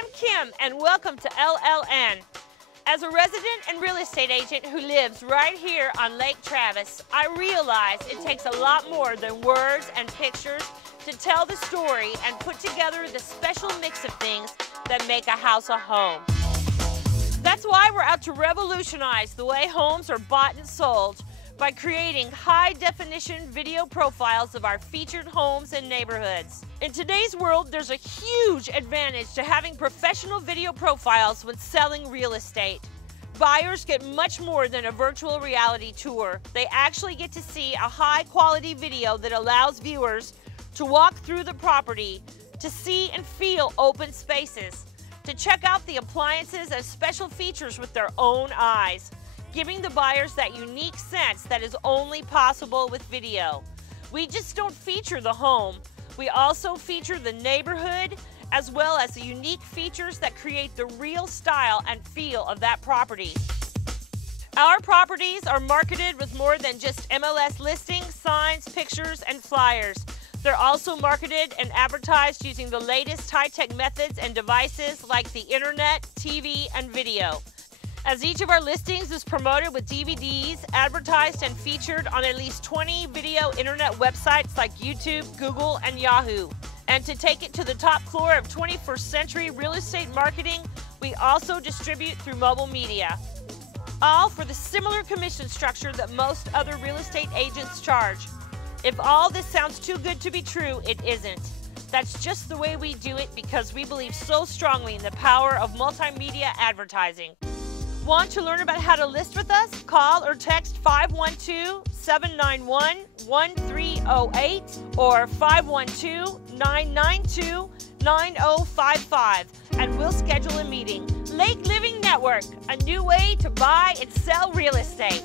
I'm Kim, and welcome to LLN. As a resident and real estate agent who lives right here on Lake Travis, I realize it takes a lot more than words and pictures to tell the story and put together the special mix of things that make a house a home. That's why we're out to revolutionize the way homes are bought and sold by creating high-definition video profiles of our featured homes and neighborhoods. In today's world, there's a huge advantage to having professional video profiles when selling real estate. Buyers get much more than a virtual reality tour. They actually get to see a high-quality video that allows viewers to walk through the property, to see and feel open spaces, to check out the appliances and special features with their own eyes, giving the buyers that unique sense that is only possible with video. We just don't feature the home. We also feature the neighborhood, as well as the unique features that create the real style and feel of that property. Our properties are marketed with more than just MLS listings, signs, pictures, and flyers. They're also marketed and advertised using the latest high-tech methods and devices like the internet, TV, and video. As each of our listings is promoted with DVDs, advertised and featured on at least 20 video internet websites like YouTube, Google, and Yahoo. And to take it to the top floor of 21st century real estate marketing, we also distribute through mobile media. All for the similar commission structure that most other real estate agents charge. If all this sounds too good to be true, it isn't. That's just the way we do it because we believe so strongly in the power of multimedia advertising. Want to learn about how to list with us? Call or text 512-791-1308 or 512-992-9055 and we'll schedule a meeting. Lake Living Network, a new way to buy and sell real estate.